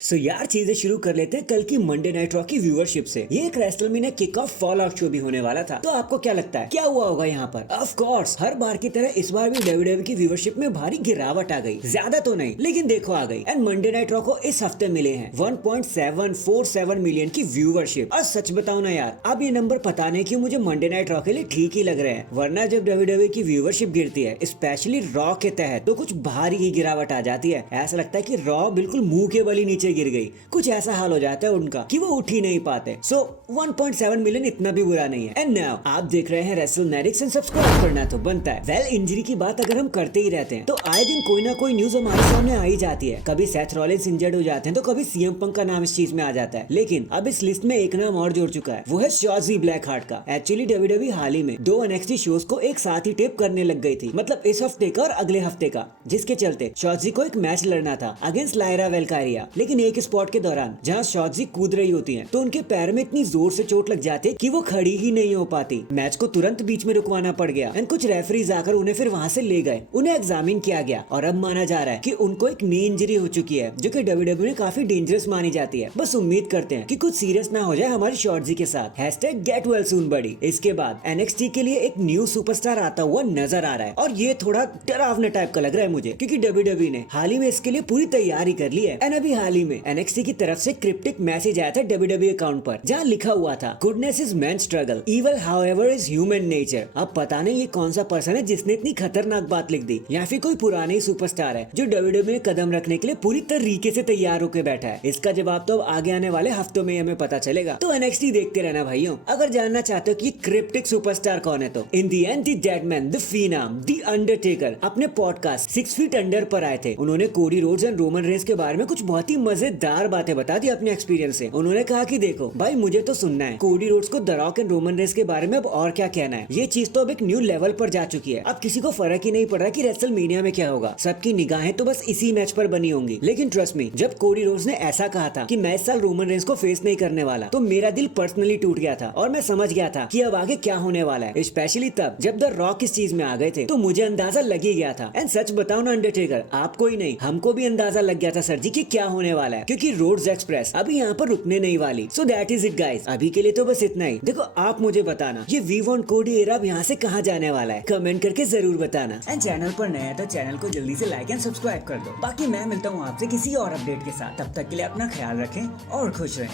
यार चीजें शुरू कर लेते हैं कल की मंडे नाइट रॉ की व्यूअरशिप से। ये एक WrestleMania kick off fall out show भी होने वाला था। तो आपको क्या लगता है क्या हुआ होगा यहाँ पर? ऑफ कोर्स हर बार की तरह इस बार भी डब्ल्यूडब्ल्यूई की व्यूअरशिप में भारी गिरावट आ गई। ज्यादा तो नहीं लेकिन देखो आ गई। एंड मंडे नाइट रॉ को इस हफ्ते मिले हैं 1.747 मिलियन की व्यूअरशिप। और सच बताओ ना यार, अब ये नंबर पता नहीं क्यों मुझे मंडे नाइट रॉ के लिए ठीक ही लग रहे हैं। वरना जब डब्ल्यूडब्ल्यूई की व्यूअरशिप गिरती है स्पेशली रॉ के तहत तो कुछ भारी ही गिरावट आ जाती है। ऐसा लगता है कि रॉ बिल्कुल मुंह के बल ही नीचे गिर गई। कुछ ऐसा हाल हो जाता है उनका कि वो उठ ही नहीं पाते। 1.7 मिलियन इतना भी बुरा नहीं है। एंड नाउ आप देख रहे हैं रेसलमेनिक्स एंड सब्सक्राइब करना तो बनता है। वेल इंजरी की बात अगर हम करते ही रहते हैं तो आए दिन कोई ना कोई न्यूज हमारे सामने आ ही जाती है। कभी सेथ रॉलिंस इंजर्ड हो जाते हैं तो कभी सीएम पंक का नाम इस चीज में आ जाता है। लेकिन अब इस लिस्ट में एक नाम और जुड़ चुका है, वो है शॉजी ब्लैकहार्ट का। एक्चुअली डब्ल्यूडब्ल्यूई हाल ही में 2 एनएक्सटी शोज को एक साथ ही टेप करने लग गई थी, मतलब इस हफ्ते का और अगले हफ्ते का, जिसके चलते शॉजी को एक मैच लड़ना था अगेंस्ट लायरा वेलकारिया। लेकिन एक स्पॉट के दौरान जहाँ शॉजी कूद रही होती हैं, तो उनके पैर में इतनी जोर से चोट लग जाती है कि वो खड़ी ही नहीं हो पाती। मैच को तुरंत बीच में रुकवाना पड़ गया एंड कुछ रेफरीज आकर उन्हें फिर वहाँ से ले गए। उन्हें एग्जामिन किया गया और अब माना जा रहा है कि उनको एक नी इंजरी हो चुकी है, जो कि डब्ल्यूडब्ल्यूई में काफी डेंजरस मानी जाती है। बस उम्मीद करते हैं कि कुछ सीरियस ना हो जाए हमारी शॉर्जी के साथ। #GetWellSoon बड़ी। इसके बाद एनएक्सटी के लिए एक न्यू सुपरस्टार आता हुआ नजर आ रहा है और ये थोड़ा डरावना टाइप का लग रहा है मुझे, क्योंकि डब्ल्यूडब्ल्यूई ने हाल ही में इसके लिए पूरी तैयारी कर ली है। एंड अभी हाल ही में एनएक्सटी की तरफ से क्रिप्टिक मैसेज आया था डब्ल्यूडब्ल्यूई अकाउंट पर, जहाँ लिखा हुआ था goodness is man struggle, evil however is human nature. अब पता नहीं ये कौन सा पर्सन है जिसने इतनी खतरनाक बात लिख दी, या फिर कोई पुराने ही सुपरस्टार है जो डब्ल्यूडब्ल्यूई में कदम रखने के लिए पूरी तरीके से तैयार होकर बैठा है। इसका जवाब तो अब आगे आने वाले हफ्तों में हमें पता चलेगा। तो एनएक्सटी देखते रहना भाइयों। अगर जानना चाहते हो कि क्रिप्टिक सुपरस्टार कौन है तो in the end the dead man the phenom the Undertaker अपने पॉडकास्ट 6 फीट अंडर पर आए थे। उन्होंने Cody Rhodes and Roman Reigns के बारे में कुछ बहुत ही मजेदार बातें बता दी अपने एक्सपीरियंस से। उन्होंने कहा कि देखो भाई, मुझे तो सुनना है कोडी रोड्स को the rock and Roman Reigns के बारे में अब और क्या कहना है। ये चीज तो अब एक न्यू लेवल पर जा चुकी है। अब किसी को फर्क ही नहीं पड़ रहा कि रेसलमेनिया में क्या होगा। सबकी निगाहें तो बस इसी मैच पर बनी होंगी। लेकिन ट्रस्ट मी, जब कोडी रोड्स ने ऐसा कहा था कि मैं इस साल रोमन रेंस को फेस नहीं करने वाला, तो मेरा दिल पर्सनली टूट गया था और मैं समझ गया था कि अब आगे क्या होने वाला है। स्पेशली तब जब द रॉक इस चीज में आ गए थे तो मुझे अंदाजा लग ही गया था। एंड सच बताओ ना अंडरटेकर, आपको ही नहीं हमको भी अंदाजा लग गया था सर जी कि क्या होने वाला है, क्योंकि रोड्स एक्सप्रेस अभी यहाँ पर रुकने नहीं वाली। So that is it guys. अभी के लिए तो बस इतना ही। देखो आप मुझे बताना ये वी वांट कोडी एरा अब यहाँ से कहाँ जाने वाला है, कमेंट करके जरूर बताना। एंड चैनल पर नया है तो चैनल को जल्दी से लाइक एंड सब्सक्राइब कर दो। बाकी मैं मिलता हूँ आपसे किसी और अपडेट के साथ। तब तक के लिए अपना ख्याल रखें और खुश रहें।